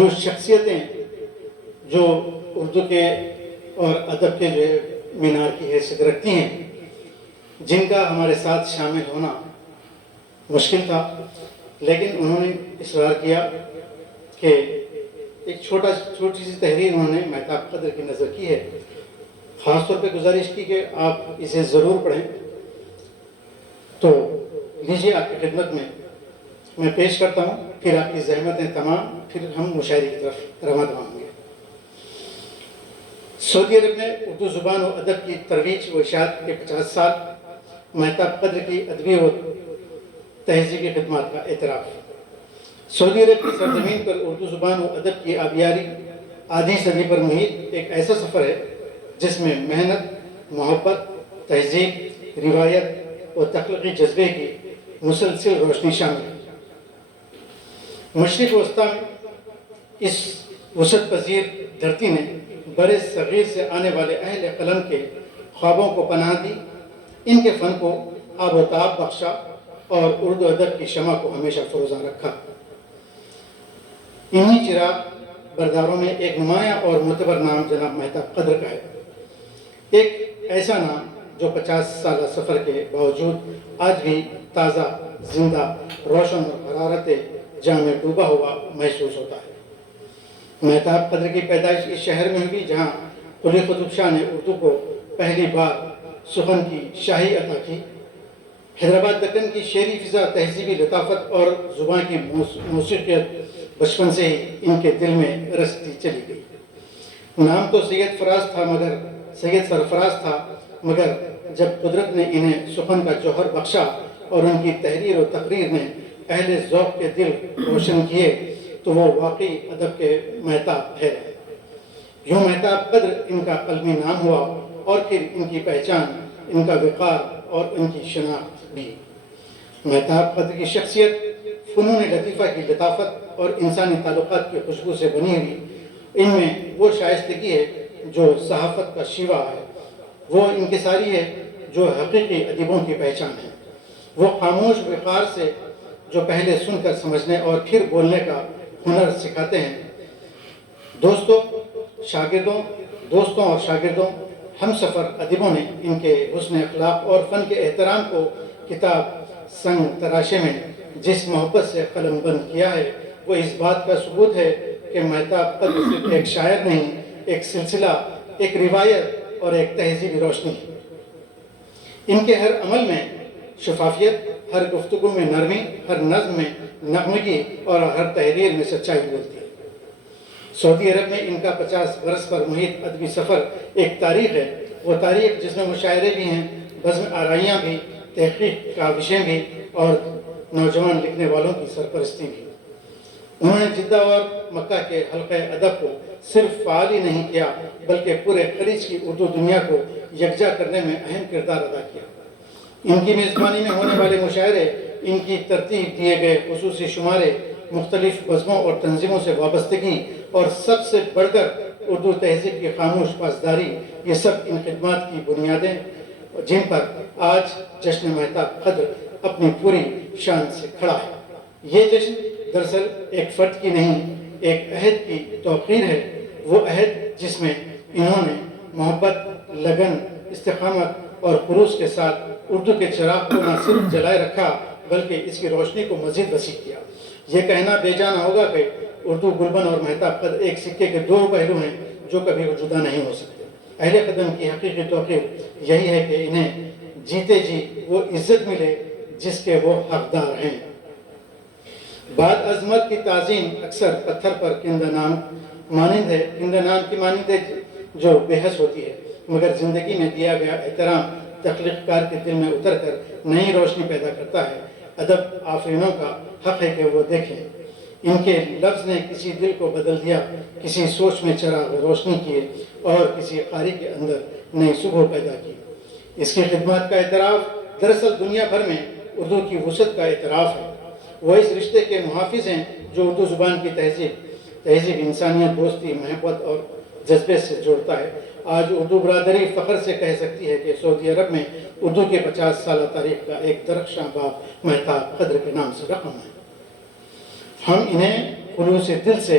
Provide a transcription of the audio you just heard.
جو شخصیتیں جو اردو کے اور ادب کے جو مینار کی حیثیت رکھتی ہیں، جن کا ہمارے ساتھ شامل ہونا مشکل تھا، لیکن انہوں نے اصرار کیا کہ ایک چھوٹی سی تحریر انہوں نے مہتاب قدر کی نظر کی ہے، خاص طور پہ گزارش کی کہ آپ اسے ضرور پڑھیں۔ تو لیجیے آپ کی خدمت میں پیش کرتا ہوں، پھر آپ کی زحمتیں تمام، پھر ہم مشاعرے کی طرف رواں ہوں گے۔ سعودی عرب میں اردو زبان و ادب کی ترویج و اشاعت کے 50 سال، مہتاب قدر کی ادبی و تہذیبی خدمات کا اعتراف۔ سعودی عرب کی سرزمین پر اردو زبان و ادب کی آبیاری آدھی صدی پر محیط ایک ایسا سفر ہے جس میں محنت، محبت، تہذیب، روایت اور تخلیقی جذبے کی مسلسل روشنی شامل ہے۔ مشرق وسطیٰ میں اس وسعت پذیر دھرتی نے بر صغیر سے آنے والے اہل قلم کے خوابوں کو پناہ دی، ان کے فن کو آب و تاب بخشا اور اردو ادب کی شمع کو ہمیشہ فروزاں رکھا۔ انہی چراغ برداروں میں ایک نمایاں اور معتبر نام جناب مہتاب قدر کا ہے، ایک ایسا نام جو 50 سالہ سفر کے باوجود آج بھی تازہ، زندہ، روشن اور حرارت جام میں ڈوبا ہوا محسوس ہوتا ہے۔ مہتاب قدر کی پیدائش اس شہر میں ہوئی جہاں قلی قطب شاہ نے اردو کو پہلی بار سخن کی شاہی عطا کی۔ حیدرآباد دکن کی شعری فضا، تہذیبی لطافت اور زبان کی موسیقیت بچپن سے ہی ان کے دل میں رستی چلی گئی۔ نام تو سید سرفراز تھا، مگر جب قدرت نے انہیں سخن کا جوہر بخشا اور ان کی تحریر و تقریر نے اہل ذوق کے دل روشن کیے تو وہ واقعی ادب کے مہتاب ٹھہرے۔ یوں مہتاب قدر ان کا قلمی نام ہوا اور پھر ان کی پہچان، ان کا وقار اور ان کی شناخت بھی۔ مہتاب قدر کی شخصیت فنون لطیفہ کی لطافت اور انسانی تعلقات کی خوشبو سے بنی ہوئی، ان میں وہ شائستگی ہے جو صحافت کا شیوا ہے، وہ انکساری ہے جو حقیقی ادیبوں کی پہچان ہے، وہ خاموش وقار سے جو پہلے سن کر سمجھنے اور پھر بولنے کا ہنر سکھاتے ہیں۔ دوستوں اور شاگردوں، ہم سفر ادیبوں نے ان کے حسن اخلاق اور فن کے احترام کو کتاب سنگ تراشے میں جس محبت سے قلم بند کیا ہے، وہ اس بات کا ثبوت ہے کہ مہتاب قدر صرف ایک شاعر نہیں، ایک سلسلہ، ایک روایت اور ایک تہذیبی روشنی ہے۔ ان کے ہر عمل میں شفافیت، ہر گفتگو میں نرمی، ہر نظم میں نغمگی اور ہر تحریر میں سچائی بولتی ہے۔ سعودی عرب میں ان کا 50 برس پر محیط ادبی سفر ایک تاریخ ہے، وہ تاریخ جس میں مشاعرے بھی ہیں، بزم آرائیاں بھی، تحقیق کاوشیں بھی اور نوجوان لکھنے والوں کی سرپرستی بھی۔ انہوں نے جدہ اور مکہ کے حلقہ ادب کو صرف فعال ہی نہیں کیا بلکہ پورے خلیج کی اردو دنیا کو یکجا کرنے میں اہم کردار ادا کیا۔ ان کی میزبانی میں ہونے والے مشاعرے، ان کی ترتیب دیے گئے خصوصی شمارے، مختلف بزموں اور تنظیموں سے وابستگی اور سب سے بڑھ کر اردو تہذیب کی خاموش پاسداری، یہ سب ان خدمات کی بنیادیں جن پر آج جشن مہتاب قدر اپنی پوری شان سے کھڑا ہے۔ یہ جشن دراصل ایک فرد کی نہیں، ایک عہد کی توقیر ہے، وہ عہد جس میں انہوں نے محبت، لگن، استقامت اور خلوص کے ساتھ اردو کے چراغ کو نہ صرف جلائے رکھا بلکہ اس کی روشنی کو مزید وسیع کیا۔ یہ کہنا بے جانا ہوگا کہ اردو گلبن اور مہتاب قدر ایک سکے کے دو پہلو ہیں جو کبھی جدا نہیں ہو سکتے۔ اہل قدم کی حقیقی توقیر یہی ہے کہ انہیں جیتے جی وہ عزت ملے جس کے وہ حقدار ہیں۔ بعد عظمت کی تعظیم اکثر پتھر پر کندہ نام مانند ہے، کندہ نام کی مانند ہے جو بے حس ہوتی ہے، مگر زندگی میں دیا گیا احترام تخلیق کار کے دل میں اتر کر نئی روشنی پیدا کرتا ہے۔ ادب آفرینوں کا حق ہے کہ وہ دیکھیں، ان کے لفظ نے کسی دل کو بدل دیا، کسی سوچ میں چراغ روشنی کیے اور کسی قاری کے اندر نئی صبح پیدا کی۔ اس کی خدمات کا اعتراف دراصل دنیا بھر میں اردو کی وسعت کا اعتراف ہے۔ وہ اس رشتے کے محافظ ہیں جو اردو زبان کی تہذیب انسانیت، دوستی، محبت اور جذبے سے جوڑتا ہے۔ آج اردو برادری فخر سے کہہ سکتی ہے کہ سعودی عرب میں اردو کے 50 سالہ تاریخ کا ایک درخشاں باب مہتاب قدر کے نام سے رقم ہے۔ ہم انہیں خلوص دل سے